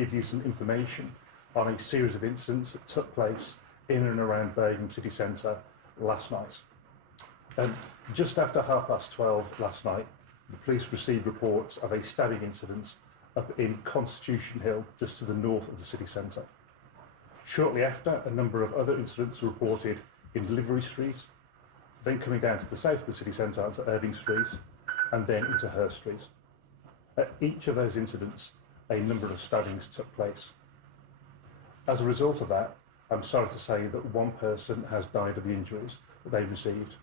give you some information on a series of incidents that took place in and around Birmingham city centre last night. Just after 12:30 last night, the police received reports of a stabbing incident up in Constitution Hill, just to the north of the city centre. Shortly after, a number of other incidents were reported in Livery Street, then coming down to the south of the city centre onto Irving Street, and then into Hurst Street. At each of those incidents, a number of stabbings took place. As a result of that, I'm sorry to say that one person has died of the injuries that they received.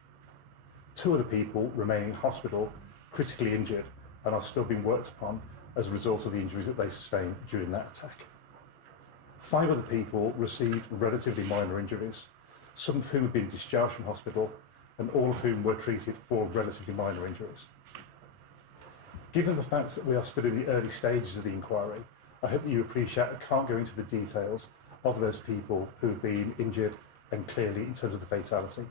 2 other people remain in hospital, critically injured, and are still being worked upon as a result of the injuries that they sustained during that attack. 5 other people received relatively minor injuries, some of whom have been discharged from hospital, and all of whom were treated for relatively minor injuries. Given the fact that we are still in the early stages of the inquiry, I hope that you appreciate I can't go into the details of those people who have been injured and clearly in terms of the fatality.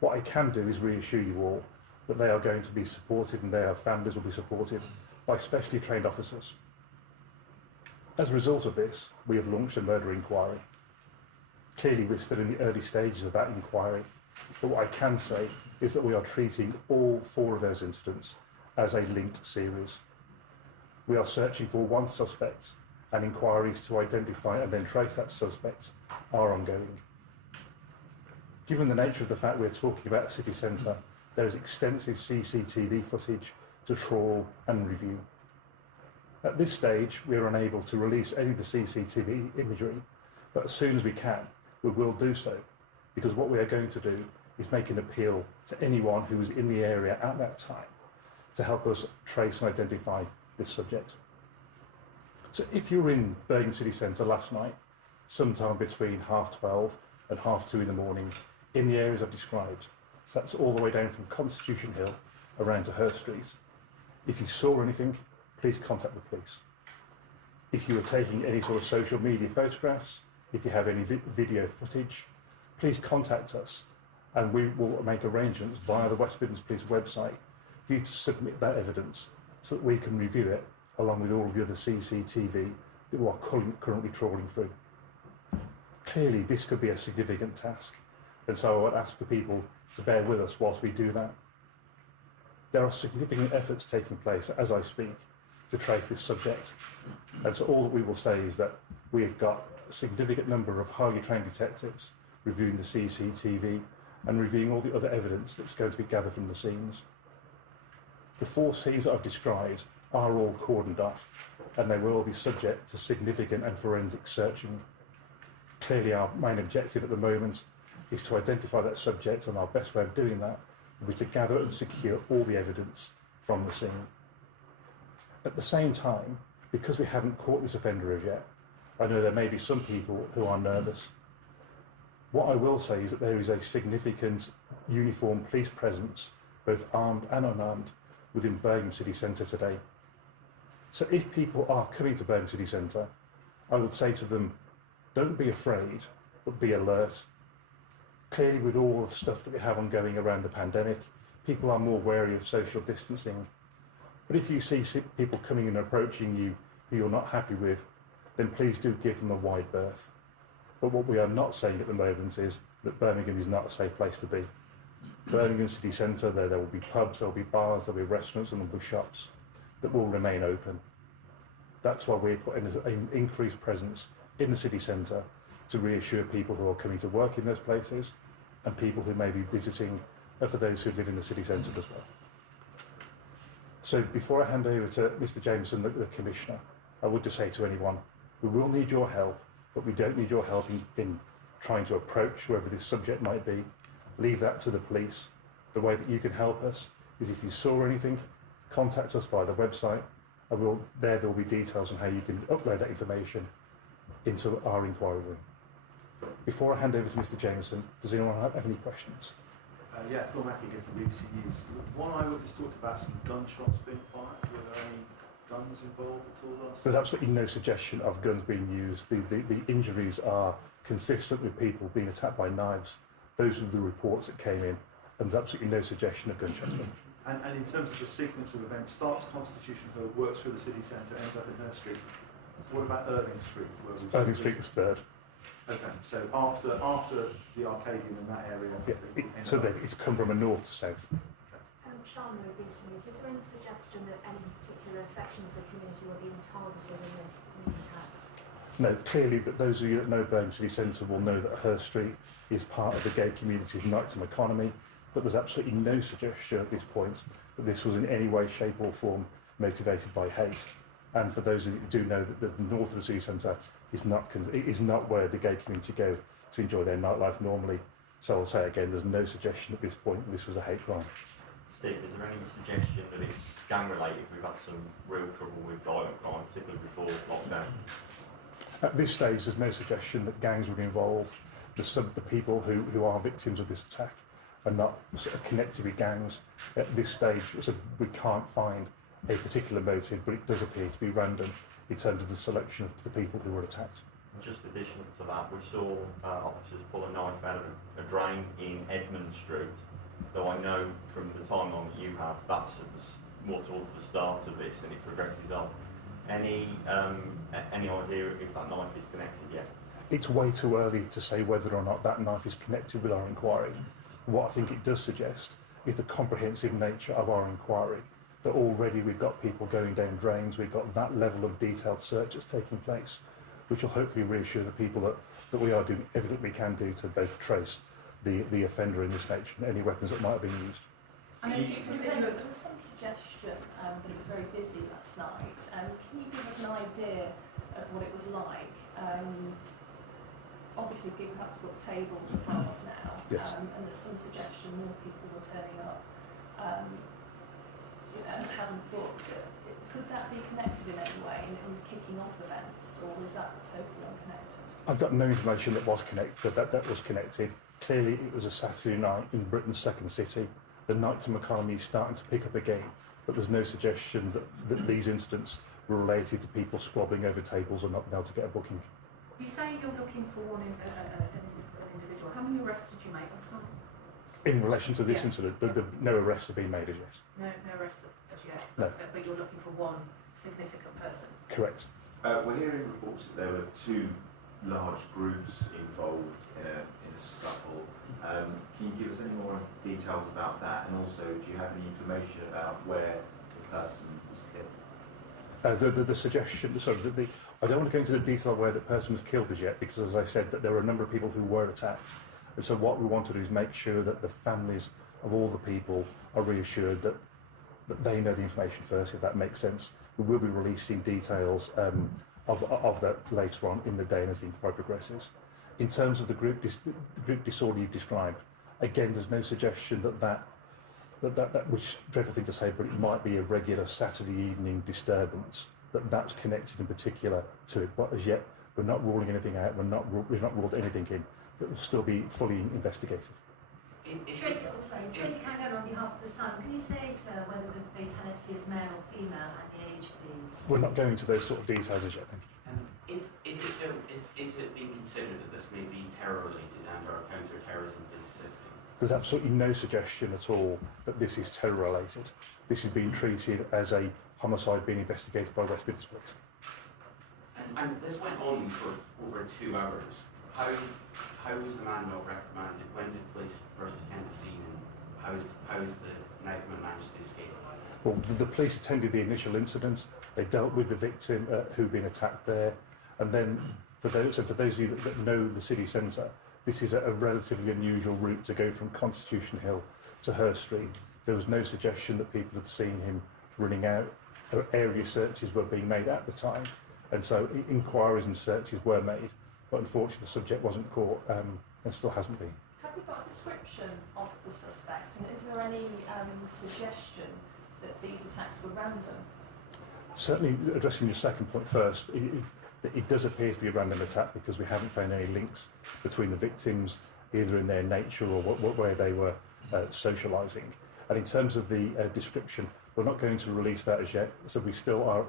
What I can do is reassure you all that they are going to be supported and their families will be supported by specially trained officers. As a result of this, we have launched a murder inquiry. Clearly, we're still in the early stages of that inquiry, but what I can say is that we are treating all 4 of those incidents as a linked series. We are searching for one suspect, and inquiries to identify and then trace that suspect are ongoing. Given the nature of the fact we're talking about a city centre, there is extensive CCTV footage to trawl and review. At this stage, we are unable to release any of the CCTV imagery, but as soon as we can, we will do so, because what we are going to do is make an appeal to anyone who was in the area at that time to help us trace and identify this subject. So if you were in Birmingham City Centre last night, sometime between 12:30 and 2:30 in the morning, in the areas I've described, so that's all the way down from Constitution Hill around to Hurst Street, if you saw anything, please contact the police. If you are taking any sort of social media photographs, if you have any video footage, please contact us and we will make arrangements via the West Midlands Police website for you to submit that evidence so that we can review it along with all the other CCTV that we are currently trawling through. Clearly, this could be a significant task, and so I would ask for people to bear with us whilst we do that. There are significant efforts taking place as I speak to trace this subject, and so all that we will say is that we have got a significant number of highly trained detectives reviewing the CCTV and reviewing all the other evidence that's going to be gathered from the scenes. The 4 scenes that I've described are all cordoned off, and they will all be subject to significant and forensic searching. Clearly, our main objective at the moment is to identify that subject, and our best way of doing that will be to gather and secure all the evidence from the scene. At the same time, because we haven't caught this offender as yet, I know there may be some people who are nervous. What I will say is that there is a significant uniformed police presence, both armed and unarmed, within Birmingham City Centre today. So if people are coming to Birmingham City Centre, I would say to them, don't be afraid, but be alert. Clearly, with all the stuff that we have ongoing around the pandemic, people are more wary of social distancing. But if you see people coming and approaching you who you're not happy with, then please do give them a wide berth. But what we are not saying at the moment is that Birmingham is not a safe place to be. Birmingham City Centre, there will be pubs, there will be bars, there will be restaurants and there will be shops that will remain open. That's why we're putting an increased presence in the city centre to reassure people who are coming to work in those places and people who may be visiting, for those who live in the city centre as well. So before I hand over to Mr Jameson, the Commissioner, I would just say to anyone, we will need your help, but we don't need your help in trying to approach whoever this subject might be. Leave that to the police. The way that you can help us is if you saw anything, contact us via the website, and there will be details on how you can upload that information into our inquiry room. Before I hand over to Mr Jameson, does anyone have any questions? Yeah, Phil Mackey again from BBC News. One eyewitness talked about some gunshots being fired. Were there any guns involved at all? There's absolutely no suggestion of guns being used. The injuries are consistent with people being attacked by knives. Those were the reports that came in, and there's absolutely no suggestion of gunshots. And in terms of the sequence of events, starts Constitution Hill, works through the city centre, ends up in Hurst Street. What about Irving Street? Irving Street was third. Okay, so after the Arcadian in that area. Yeah, so it's come from a north to south. Sharma recently, is there any suggestion that any particular sections of the community were being targeted in this attacks? No, clearly that those of you that know Birmingham City Centre will know that Hurst Street is part of the gay community's nighttime economy, but there's absolutely no suggestion at this point that this was in any way, shape or form motivated by hate. And for those of you who do know that the north of the city centre is not where the gay community go to enjoy their nightlife normally. So I'll say again, there's no suggestion at this point that this was a hate crime. Steve, is there any suggestion that it's gang related? We've had some real trouble with violent crime, particularly before lockdown. At this stage, there's no suggestion that gangs would be involved. The people who are victims of this attack are not sort of connected with gangs. At this stage, we can't find a particular motive, but it does appear to be random in terms of the selection of the people who were attacked. Just additional to that, we saw officers pull a knife out of a drain in Edmund Street, though I know from the timeline that you have, that's more towards the start of this and it progresses on. Any idea if that knife is connected yet? It's way too early to say whether or not that knife is connected with our inquiry. What I think it does suggest is the comprehensive nature of our inquiry, that already we've got people going down drains, we've got that level of detailed search that's taking place, which will hopefully reassure the people that we are doing everything we can do to both trace the offender in this nature and any weapons that might have been used. I know there was some suggestion that it was very busy last night. Can you give us an idea of what it was like? Obviously people have to book tables and bars now, Yes. And there's some suggestion more people were turning up and hadn't booked. Could that be connected in any way in kicking off events, or is that totally unconnected? I've got no information that was connected. Clearly it was a Saturday night in Britain's second city. The nighttime economy is starting to pick up again, but there's no suggestion that these incidents were related to people squabbling over tables or not being able to get a booking. You say you're looking for an individual. How many arrests did you make last night? In relation to this incident, no arrests have been made as yet. No arrests as yet? No. But you're looking for one significant person? Correct. We're hearing reports that there were two large groups involved in a scuffle. Can you give us any more details about that? And also, do you have any information about where the person was killed? The suggestion, I don't want to go into the detail of where the person was killed as yet, because as I said, that there were a number of people who were attacked. And so what we want to do is make sure that the families of all the people are reassured that they know the information first, if that makes sense. We will be releasing details of that later on in the day and as the inquiry progresses. In terms of the group disorder you've described, again, there's no suggestion that which dreadful thing to say, but it might be a regular Saturday evening disturbance, that's connected in particular to it. But as yet, we're not ruling anything out, we've not ruled anything in. It will still be fully investigated. Tracy Kangan on behalf of the Sun. Can you say, sir, whether the fatality is male or female at the age, please? We're not going into those sort of details as yet. Thank you. Is it being considered that this may be terror-related and/or counter-terrorism assisting? There's absolutely no suggestion at all that this is terror-related. This is being treated as a homicide being investigated by West Midlands Police. And this went on for over 2 hours. How was the man not reprimanded? When did police first attend the scene, and how is the knifeman managed to escape? Well, the police attended the initial incident. They dealt with the victim who'd been attacked there, and then for those of you that know the city centre, this is a relatively unusual route to go from Constitution Hill to Hurst Street. There was no suggestion that people had seen him running out. Area searches were being made at the time, and so inquiries and searches were made. But unfortunately, the subject wasn't caught and still hasn't been. Have you got a description of the suspect, and is there any suggestion that these attacks were random? Certainly, addressing your second point first, it does appear to be a random attack because we haven't found any links between the victims, either in their nature or where they were socialising. And in terms of the description, we're not going to release that as yet, so we still are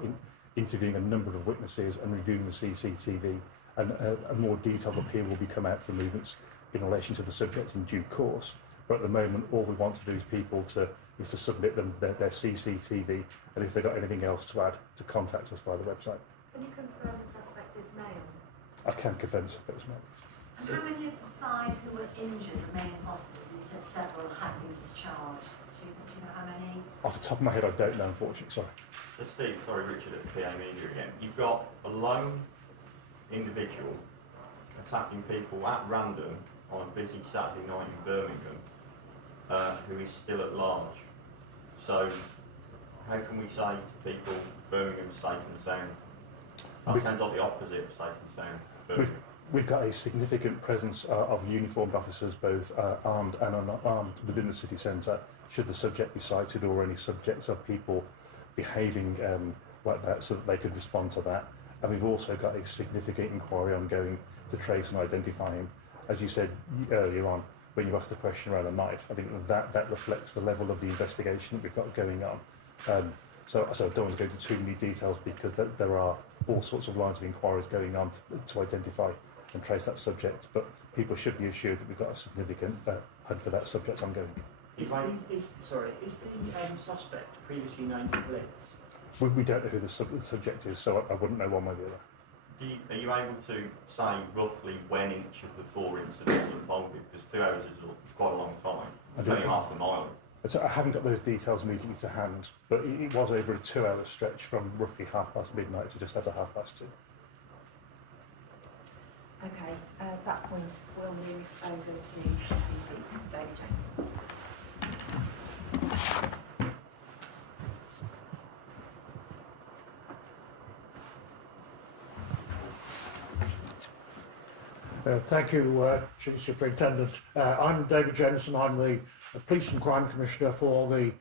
interviewing a number of witnesses and reviewing the CCTV, and a more detailed appeal will be come out from movements in relation to the subject in due course. But at the moment, all we want to do is people to submit them their CCTV, and if they've got anything else to add, to contact us via the website. Can you confirm the suspect is male? I can confirm the suspect is male. And how many of the 5 who were injured remain in hospital? You said several had been discharged. Do you know how many? Off the top of my head, I don't know, unfortunately, sorry. So Steve, sorry, Richard at PA Media again. You've got a lone individual attacking people at random on a busy Saturday night in Birmingham, who is still at large. So how can we say to people Birmingham's safe and sound? That sounds like the opposite of safe and sound. Birmingham. We've got a significant presence of uniformed officers, both armed and unarmed, within the city centre, should the subject be cited or any subjects of people behaving like that, so that they could respond to that. And we've also got a significant inquiry ongoing to trace and identify him. As you said earlier on, when you asked the question around the knife, I think that reflects the level of the investigation that we've got going on. So I don't want to go into too many details, because there are all sorts of lines of inquiries going on to identify and trace that subject, but people should be assured that we've got a significant hunt for that subject ongoing. Is the suspect previously known to police? We don't know who the subject is, so I wouldn't know one way or the other. Are you able to say roughly when each of the 4 incidents unfolded? Because 2 hours is quite a long time. It's only half a mile. So I haven't got those details immediately to hand, but it was over a 2-hour stretch from roughly midnight to just after 2:30. Okay, at that point we'll move over to CC, David James. Thank you, Chief Superintendent. I'm David Jensen. I'm the Police and Crime Commissioner for the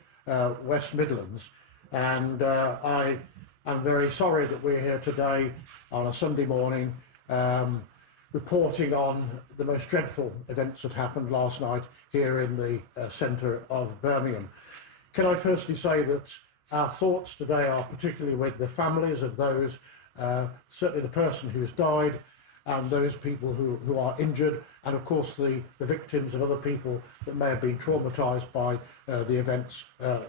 West Midlands, and I am very sorry that we're here today on a Sunday morning reporting on the most dreadful events that happened last night here in the centre of Birmingham. Can I firstly say that our thoughts today are particularly with the families of those, certainly the person who's died, and those people who are injured, and of course the victims and other people that may have been traumatised by the events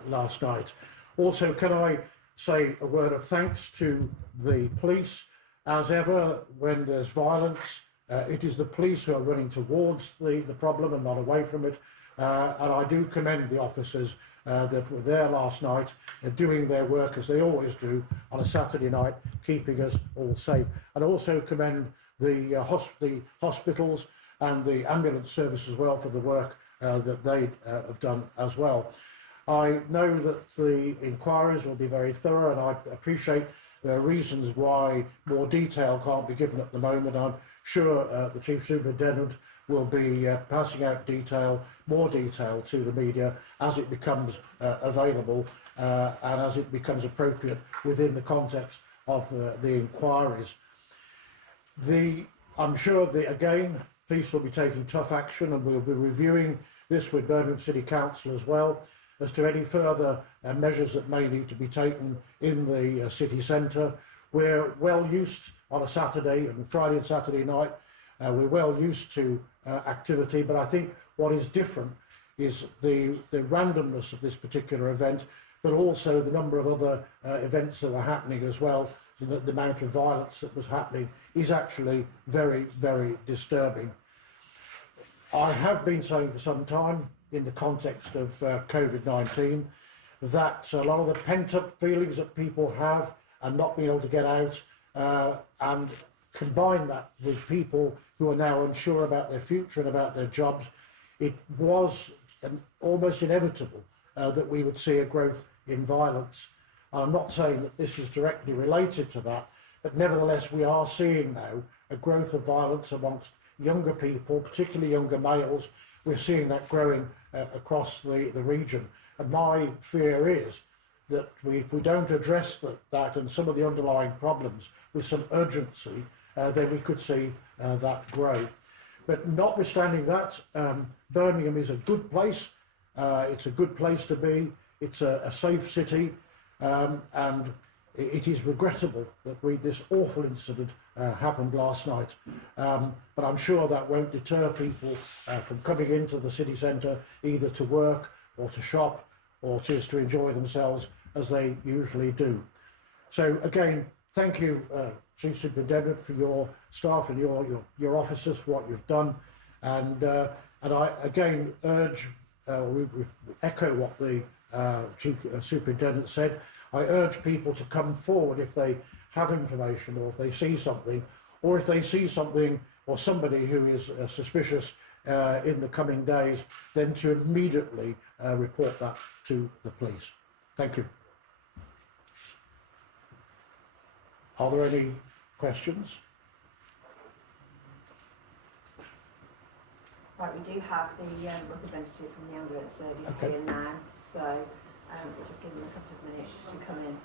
last night. Also, can I say a word of thanks to the police. As ever, when there's violence, it is the police who are running towards the problem and not away from it. And I do commend the officers that were there last night, doing their work as they always do on a Saturday night, keeping us all safe. And also commend the hospitals and the ambulance service as well for the work that they have done as well. I know that the inquiries will be very thorough, and I appreciate there are reasons why more detail can't be given at the moment. I'm sure the Chief Superintendent will be passing out more detail to the media as it becomes available and as it becomes appropriate within the context of the inquiries. I'm sure that, again, police will be taking tough action, and we'll be reviewing this with Birmingham City Council as well, as to any further measures that may need to be taken in the city centre. We're well used on a Saturday and Friday and Saturday night, we're well used to activity, but I think what is different is the randomness of this particular event, but also the number of other events that were happening as well. The amount of violence that was happening is actually very, very disturbing. I have been saying for some time, in the context of COVID-19, that a lot of the pent-up feelings that people have and not being able to get out, and combine that with people who are now unsure about their future and about their jobs, it was almost inevitable that we would see a growth in violence. And I'm not saying that this is directly related to that, but nevertheless we are seeing now a growth of violence amongst younger people, particularly younger males. We're seeing that growing across the region. And my fear is that if we don't address that and some of the underlying problems with some urgency, then we could see that grow. But notwithstanding that, Birmingham is a good place. It's a good place to be. It's a safe city. And it is regrettable that this awful incident happened last night. But I'm sure that won't deter people from coming into the city centre, either to work or to shop or just to enjoy themselves as they usually do. So again, thank you, Chief Superintendent, for your staff and your officers for what you've done, and I again urge, we echo what the Chief Superintendent said. I urge people to come forward if they have information or if they see something, or if they see something or somebody who is suspicious in the coming days, then to immediately report that to the police. Thank you. Are there any questions? Right, we do have the representative from the ambulance service Okay. here now, so we'll just give them a couple of minutes to come in.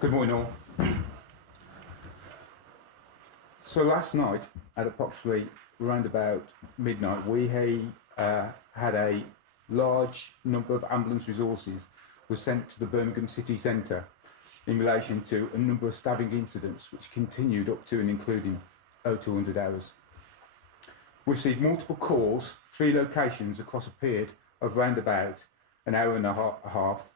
Good morning all. So last night at approximately around about midnight we had a large number of ambulance resources were sent to the Birmingham city centre in relation to a number of stabbing incidents which continued up to and including 0200 hours. We received multiple calls, 3 locations across a period of round about an hour and a half.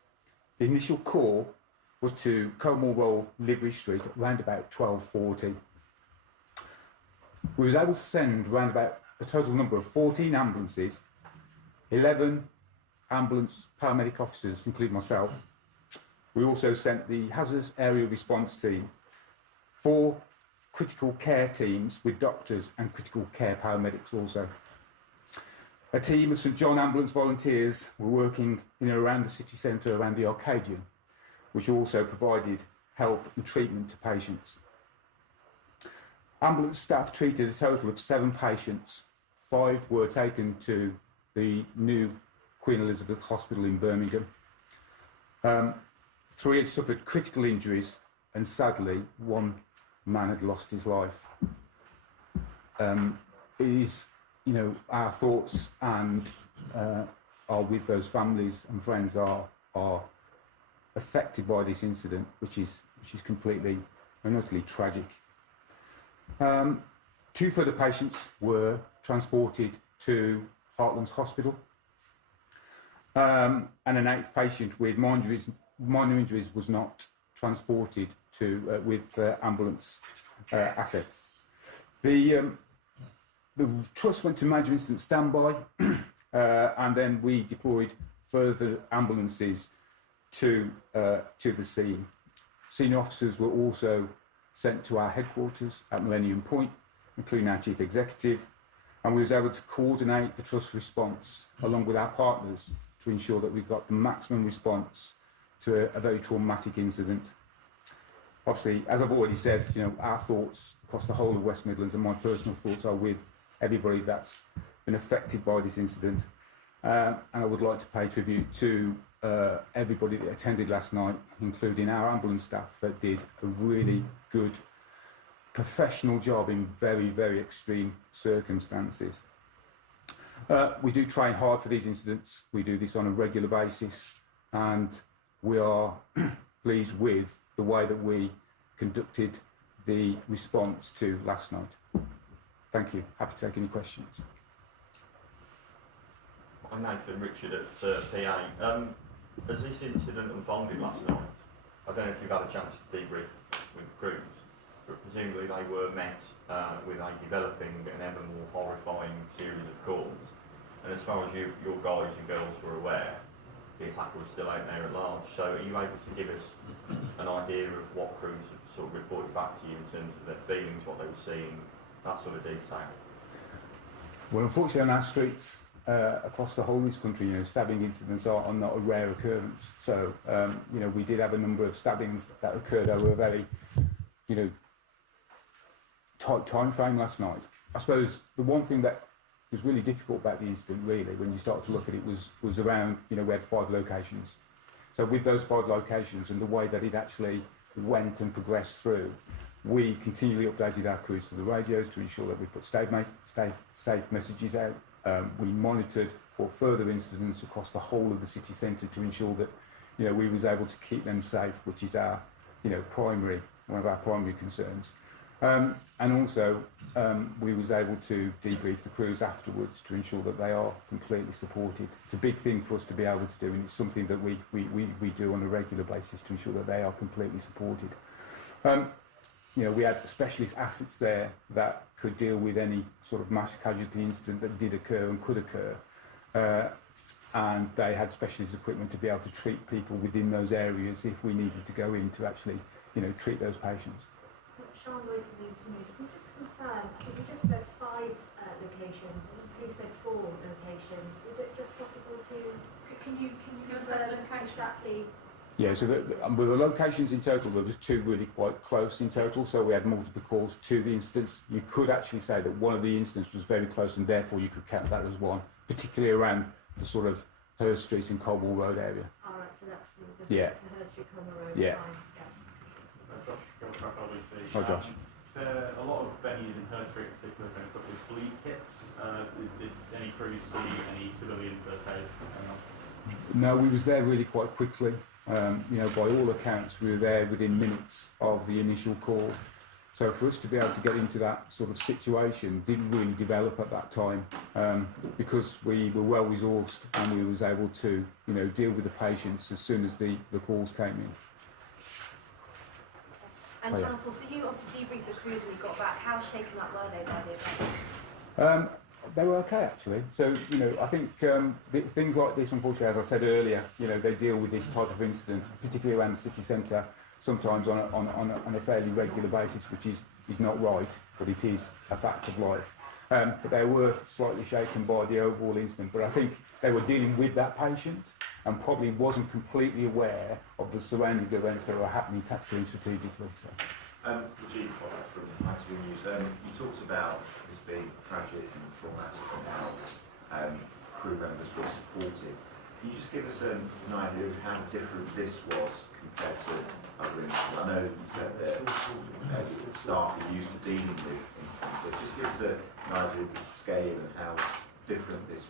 The initial call was to Comwell Roll, Livery Street, at round about 12:40. We was able to send round about a total number of 14 ambulances, 11 ambulance paramedic officers, including myself. We also sent the hazardous area response team, 4 critical care teams with doctors and critical care paramedics also. A team of St John Ambulance volunteers were working in and around the city centre, around the Arcadian, which also provided help and treatment to patients. Ambulance staff treated a total of 7 patients. 5 were taken to the new Queen Elizabeth Hospital in Birmingham. 3 had suffered critical injuries, and sadly, 1 man had lost his life. It is, our thoughts and are with those families and friends are affected by this incident, which is completely and utterly tragic. 2 further patients were transported to Heartlands Hospital, and an 8th patient with minor injuries was not transported to with ambulance assets. The trust went to major incident standby, and then we deployed further ambulances to the scene. Senior officers were also sent to our headquarters at Millennium Point, including our chief executive, and we was able to coordinate the trust response along with our partners to ensure that we got the maximum response to a very traumatic incident. Obviously, as I've already said, our thoughts across the whole of West Midlands and my personal thoughts are with everybody that's been affected by this incident. And I would like to pay tribute to everybody that attended last night, including our ambulance staff that did a really good professional job in very, very extreme circumstances. We do train hard for these incidents. We do this on a regular basis, and we are pleased with the way that we conducted the response to last night. Thank you. Happy to take any questions. I'm Nathan Richard at PA. As this incident unfolded last night, I don't know if you've had a chance to debrief with the crews, but presumably they were met with a developing and ever more horrifying series of calls. And as far as your guys and girls were aware, the attacker was still out there at large. So are you able to give us an idea of what crews have sort of reported back to you in terms of their feelings, what they were seeing, that sort of detail? Well, unfortunately, on our streets across the whole of this country, stabbing incidents are not a rare occurrence. So, we did have a number of stabbings that occurred over a very, tight time frame last night. I suppose the one thing that was really difficult about the incident, really, when you start to look at it, was around, we had 5 locations. So with those 5 locations and the way that it actually went and progressed through, we continually updated our crews to the radios to ensure that we put safe messages out. We monitored for further incidents across the whole of the city centre to ensure that, we was able to keep them safe, which is our, one of our primary concerns. And also, we was able to debrief the crews afterwards to ensure that they are completely supported. It's a big thing for us to be able to do, and it's something that we do on a regular basis to ensure that they are completely supported. We had specialist assets there that could deal with any sort of mass casualty incident that did occur and could occur. And they had specialist equipment to be able to treat people within those areas if we needed to go in to actually, treat those patients. Sean Lloyd from News News. Can you just confirm, I think you just said 5 locations, and the police said 4 locations. Is it just possible to, can you give us those confirm exactly? Yeah, so the locations in total, there was 2 really quite close in total, so we had multiple calls to the incidents. You could actually say that one of the incidents was very close, and therefore you could count that as one, particularly around the sort of Hurst Street and Cobble Road area. All right, so that's the Hurst Street Cobble Road. Yeah. Josh, obviously. Oh, Josh. A lot of venues in Hurst Street in particular have been equipped with bleed kits. Did any crews see any civilian first aid? No, we was there really quite quickly. By all accounts, we were there within minutes of the initial call. So for us to be able to get into that sort of situation didn't really develop at that time because we were well resourced and we was able to, deal with the patients as soon as the calls came in. And Channel 4, so you obviously debriefed the crews when you got back. How shaken up were they by the event? They were okay, actually. So, I think things like this, unfortunately, as I said earlier, they deal with this type of incident, particularly around the city centre, sometimes on a fairly regular basis, which is not right, but it is a fact of life. But they were slightly shaken by the overall incident. But I think they were dealing with that patient and probably wasn't completely aware of the surrounding events that were happening tactically and strategically. So. Rajiv from ITV News, you talked about this being tragic and traumatic and how crew members were supported. Can you just give us an idea of how different this was compared to other incidents? I know you said that staff are used to dealing with incidents, but just give us an idea of the scale and how different this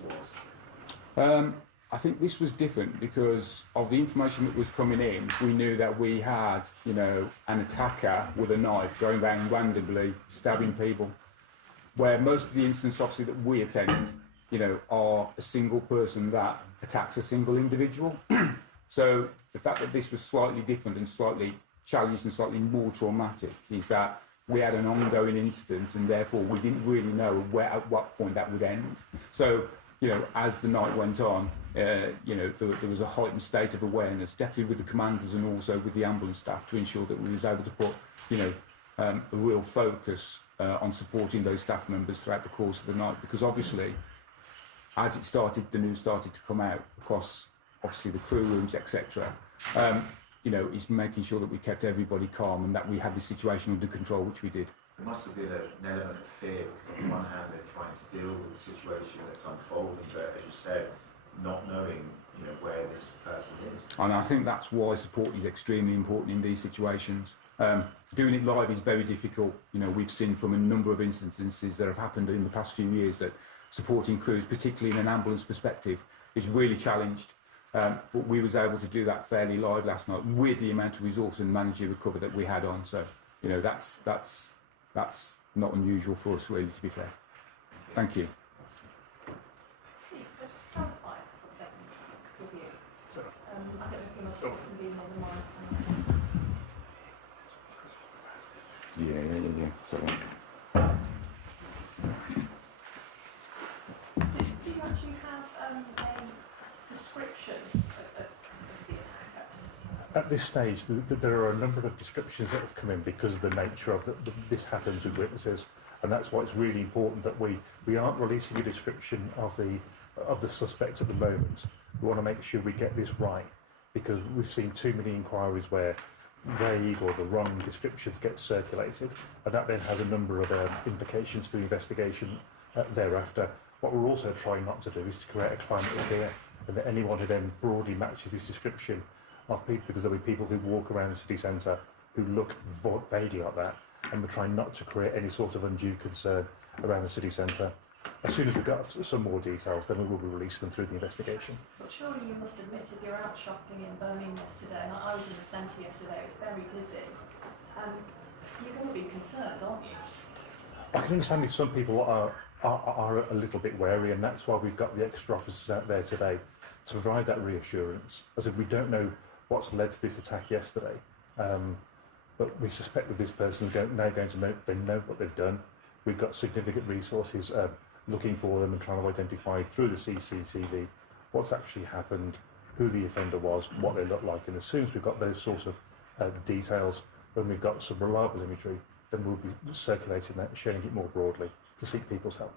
was. I think this was different because of the information that was coming in. We knew that we had, an attacker with a knife going around randomly stabbing people. Where most of the incidents, obviously, that we attend, are a single person that attacks a single individual. So the fact that this was slightly different and slightly challenged and slightly more traumatic is that we had an ongoing incident and therefore we didn't really know at what point that would end. So, as the night went on, there was a heightened state of awareness, definitely with the commanders and also with the ambulance staff to ensure that we was able to put, a real focus on supporting those staff members throughout the course of the night. Because obviously, as the news started to come out across, obviously, the crew rooms, etc., is making sure that we kept everybody calm and that we had the situation under control, which we did. There must have been an element of fear because on the one hand they're trying to deal with the situation that's unfolding, but as you said, not knowing where this person is. And I think that's why support is extremely important in these situations. Doing it live is very difficult. We've seen from a number of instances that have happened in the past few years that supporting crews, particularly in an ambulance perspective, is really challenged. But we was able to do that fairly live last night with the amount of resource and managerial cover that we had on. So, that's not unusual for us, really, to be fair. Thank you. Steve, could I just clarify? to convene on the 9th. Yeah. So, Do you actually have a description of the attack? At this stage, there are a number of descriptions that have come in because of the nature of this happens with witnesses, and that's why it's really important that we aren't releasing a description of the suspect at the moment. We want to make sure we get this right, because we've seen too many inquiries where vague or the wrong descriptions get circulated, and that then has a number of implications for the investigation thereafter. What we're also trying not to do is to create a climate of fear, and that anyone who then broadly matches this description of people, because there'll be people who walk around the city centre who look vaguely like that, and we're trying not to create any sort of undue concern around the city centre. As soon as we've got some more details, then we will be releasing them through the investigation. But surely you must admit, if you're out shopping in Birmingham yesterday, and I was in the centre yesterday, it was very busy, you're going to be concerned, aren't you? I can understand if some people are a little bit wary, and that's why we've got the extra officers out there today to provide that reassurance. As if we don't know what's led to this attack yesterday, but we suspect that this person's now going to know, they know what they've done. We've got significant resources looking for them and trying to identify through the CCTV what's actually happened, who the offender was, what they look like, and as soon as we've got those sorts of details, when we've got some reliable imagery, then we'll be circulating that and sharing it more broadly to seek people's help.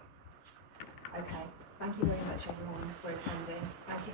Okay, thank you very much everyone for attending. Thank you for